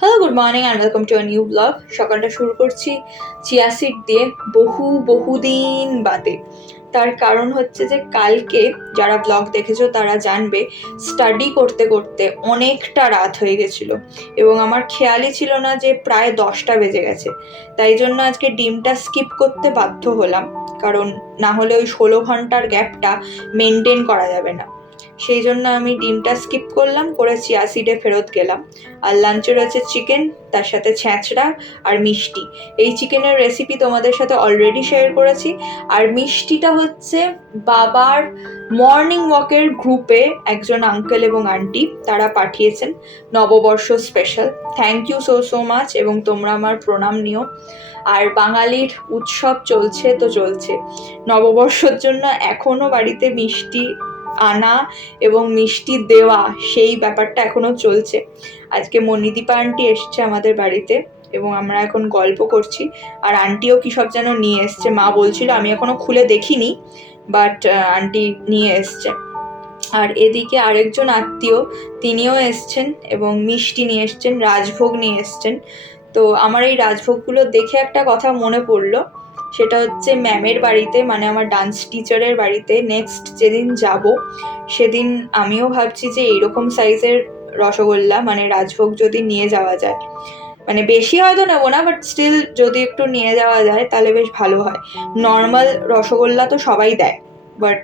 Hello, good morning and welcome to a new blog. সকালটা শুরু করছি চিয়া সিড দিয়ে বহুদিন বাদে। তার কারণ হচ্ছে যে কালকে যারা ব্লগ দেখেছো তারা জানবে স্টাডি করতে করতে অনেকটা রাত হয়ে গেছিলো এবং আমার খেয়ালই ছিল না যে প্রায় 10টা বেজে গেছে। তাই জন্য আজকে ডিমটা স্কিপ করতে বাধ্য হলাম, কারণ না হলে ওই 16 ঘন্টার গ্যাপটা মেনটেন করা যাবে না। সেই জন্য আমি ডিমটা স্কিপ করলাম, করে চিয়া সিডে ফেরত গেলাম। আর লাঞ্চে রয়েছে চিকেন, তার সাথে ছ্যাঁচড়া আর মিষ্টি। এই চিকেনের রেসিপি তোমাদের সাথে অলরেডি শেয়ার করেছি। আর মিষ্টিটা হচ্ছে বাবার মর্নিং ওয়াকের গ্রুপে একজন আঙ্কেল এবং আন্টি তারা পাঠিয়েছেন, Nababarsha special. Thank you so much, এবং তোমরা আমার প্রণাম নিও। আর বাঙালির উৎসব চলছে তো চলছে, নববর্ষর জন্য এখনো বাড়িতে মিষ্টি আনা এবং মিষ্টি দেওয়া, সেই ব্যাপারটা এখনো চলছে। আজকে মণিদীপা আন্টি এসছে আমাদের বাড়িতে এবং আমরা এখন গল্প করছি। আর আন্টিও কি সব যেন নিয়ে এসছে, মা বলছিল, আমি এখনো খুলে দেখিনি, বাট আন্টি নিয়ে এসছে। আর এদিকে আরেকজন আত্মীয়, তিনিও এসছেন এবং মিষ্টি নিয়ে এসছেন, রাজভোগ নিয়ে এসছেন। তো আমার এই রাজভোগগুলো দেখে একটা কথা মনে পড়লো, সেটা হচ্ছে ম্যামের বাড়িতে, মানে আমার ডান্স টিচারের বাড়িতে নেক্সট যেদিন যাব সেদিন আমিও ভাবছি যে এইরকম সাইজের রসগোল্লা মানে রাজভোগ যদি নিয়ে যাওয়া যায়, মানে বেশি হয়তো নেবো না, বাট স্টিল যদি একটু নিয়ে যাওয়া যায় তাহলে বেশ ভালো হয়। নর্মাল রসগোল্লা তো সবাই দেয়, বাট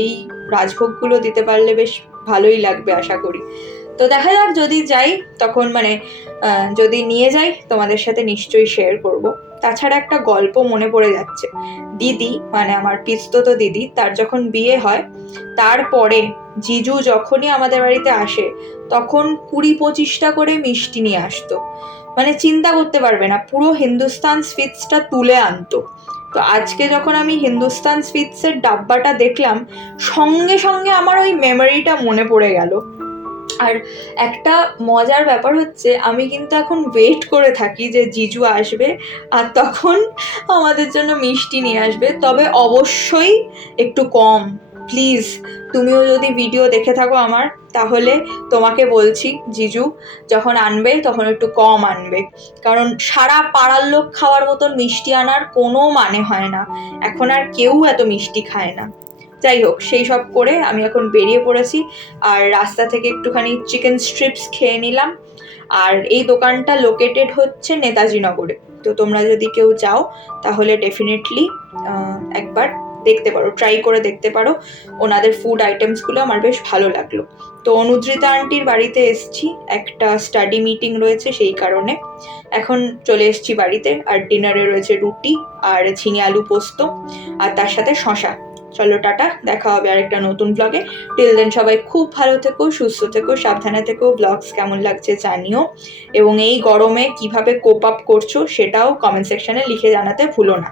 এই রাজভোগগুলো দিতে পারলে বেশ ভালোই লাগবে আশা করি। তো দেখা যাক, যদি যাই তখন মানে যদি নিয়ে যাই তোমাদের সাথে নিশ্চয়ই শেয়ার করব। তাছাড়া একটা গল্প মনে পড়ে যাচ্ছে, দিদি মানে আমার পিস্তত দিদি, তার যখন বিয়ে হয় তারপরে জিজু যখনই আমাদের বাড়িতে আসে তখন 20-25টা করে মিষ্টি নিয়ে আসতো। মানে চিন্তা করতে পারবে না, পুরো হিন্দুস্তান সুইটসটা তুলে আনতো। তো আজকে যখন আমি হিন্দুস্তান সুইটসের ডাব্বাটা দেখলাম, সঙ্গে সঙ্গে আমার ওই মেমোরিটা মনে পড়ে গেল। আর একটা মজার ব্যাপার হচ্ছে, আমি কিন্তু এখন ওয়েট করে থাকি যে জিজু আসবে আর তখন আমাদের জন্য মিষ্টি নিয়ে আসবে, তবে অবশ্যই একটু কম। প্লিজ, তুমিও যদি ভিডিও দেখে থাকো আমার, তাহলে তোমাকে বলছি জিজু যখন আনবে তখন একটু কম আনবে, কারণ সারা পাড়ার লোক খাওয়ার মতন মিষ্টি আনার কোনো মানে হয় না। এখন আর কেউ এত মিষ্টি খায় না। যাই হোক, সেই সব করে আমি এখন বেরিয়ে পড়েছি। আর রাস্তা থেকে একটুখানি চিকেন স্ট্রিপস খেয়ে নিলাম। আর এই দোকানটা লোকেটেড হচ্ছে নেতাজি নগরে, তো তোমরা যদি কেউ যাও তাহলে ডেফিনেটলি একবার দেখতে পারো, ট্রাই করে দেখতে পারো। ওনাদের ফুড আইটেমসগুলো আমার বেশ ভালো লাগলো। তো অনুদ্রিতা আন্টির বাড়িতে এসছি, একটা স্টাডি মিটিং রয়েছে সেই কারণে। এখন চলে এসছি বাড়িতে, আর ডিনারে রয়েছে রুটি আর ঝিঙে আলু পোস্ত, আর তার সাথে শশা। চলো টাটা, দেখা হবে আরেকটা নতুন ব্লগে। টিল দেন সবাই খুব ভালো থেকো, সুস্থ থেকো, সাবধানে থেকো। ব্লগস কেমন লাগছে জানিও, এবং এই গরমে কিভাবে কোপ আপ করছো সেটাও কমেন্ট সেকশনে লিখে জানাতে ভুলো না।